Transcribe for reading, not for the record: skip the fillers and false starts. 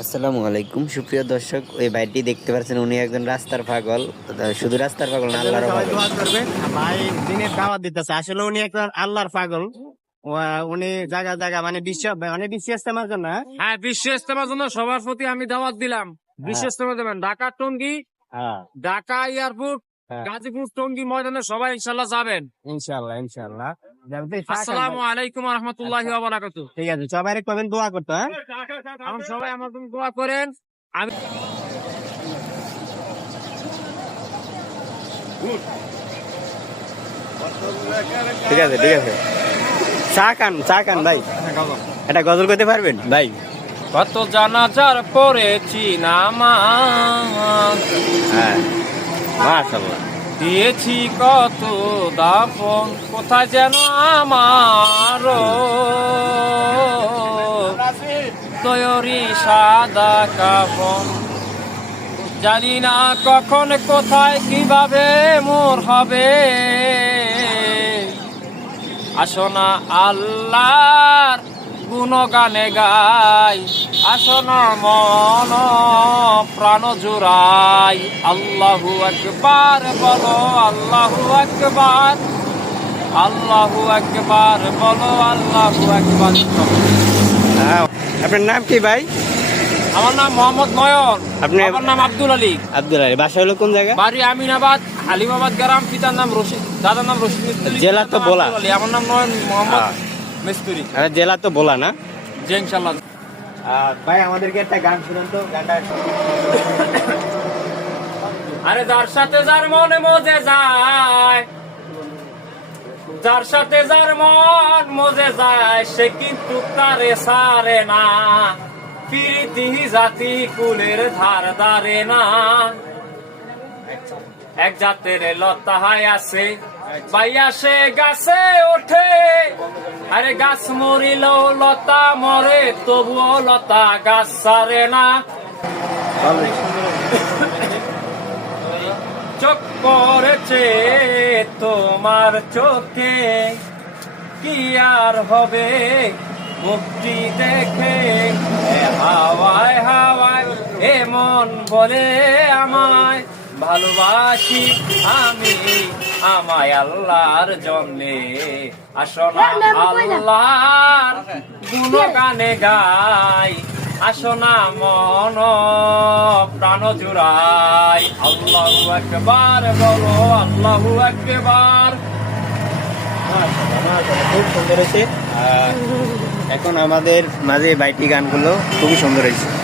আসসালামু আলাইকুম সুপ্রিয় দর্শক, ওই ভাইটি দেখতে পাচ্ছেন উনি একজন রাস্তার পাগল। শুধু রাস্তার পাগল না, আল্লাহর সবাই পাগল। দোয়া করবেন। ভাই দিনের দাওয়াত দিতেছে, আসলে উনি একটা আল্লাহর পাগল। উনি জায়গা জায়গা বিশ্ব ইস্তেমার জন্য হ্যাঁ, বিশ্ব ইস্তেমার জন্য সবার প্রতি আমি দাওয়াত দিলাম। বিশ্ব ইস্তেমা দেবেন ঢাকা টঙ্গী, ঢাকা এয়ারপোর্ট, গাজীপুর টঙ্গী ময়দানে সবাই ইনশাল্লাহ যাবেন। ইনশাল্লাহ ইনশাল্লাহ। আসসালামু আলাইকুম ওয়া রাহমাতুল্লাহি ওয়া বারাকাতুহু। ঠিক আছে, সবাই কবেন দোয়া করতে। হ্যাঁ, এখন সবাই আমার জন্য দোয়া করেন। আমি ঠিক আছে ঠিক আছে, চা খান ভাই, এটা গজল করতে পারবেন ভাই? কত জানাজার পড়েছি নামাজ, হ্যাঁ মাশাআল্লাহ। দিয়েছি কত দাফন, কোথায় যেন আমার তৈরি সাদা কাফন। জানি না কখন কোথায় কিভাবে মোর হবে। আসো না আল্লাহর গুণগানে গাই, আসো না মন প্রাণ জুড়াই। আল্লাহু আকবার বলো, আল্লাহু আকবার, আল্লাহু আকবার বলো, আল্লাহু আকবার। হ্যাঁ, আপনার নাম কি ভাই? আমার নাম মোহাম্মদ নয়ন। আপনি- আমার নাম আব্দুল আলী। আব্দুল আলী। বাসা হলো কোন জায়গা? বাড়ি আমিনাবাদ, হালিমাবাদ গ্রাম। পিতার নাম রশিদ, দাদার নাম রশিদ মিস্ত্রি। জেলা তো নাম ভোলা। আব্দুল আলী। আমার নাম নয়ন মোহাম্মদ হ্যাঁ। মিস্ত্রি। জেলা তো বলা না? জি ইনশাল্লাহ। ভাই আমাদেরকে একটা গান শুনান তো, গানটা। আরে যার সাথে যার মনে মজে যায়, যার সাথে যার মন মজে যায়, সে কিন্তু তারে সারে না। প্রীতি জাতি কুলের ধার ধারে না। এক জাতের লতাহায় আছে, বাইয়া সে গাছে ওঠে। আরে গাছ মরিল লতা মরে, তবুও লতা গাছ সারে না। চোখ পড়েছে তোমার চোখে, কি আর হবে মুক্তি দেখে। হাওয়ায় হাওয়ায় এমন বলে আমায় ভালোবাসি আমি, আমায় আল্লাহর জন্যে। আসো না আল্লাহর গুণগানে গাই, আসো না মন প্রাণ জুড়াই। আল্লাহু আকবার বলো, আল্লাহু আকবার। খুব সুন্দর হয়েছে। এখন আমাদের মাঝে বাইটি গানগুলো খুবই সুন্দর হয়েছে।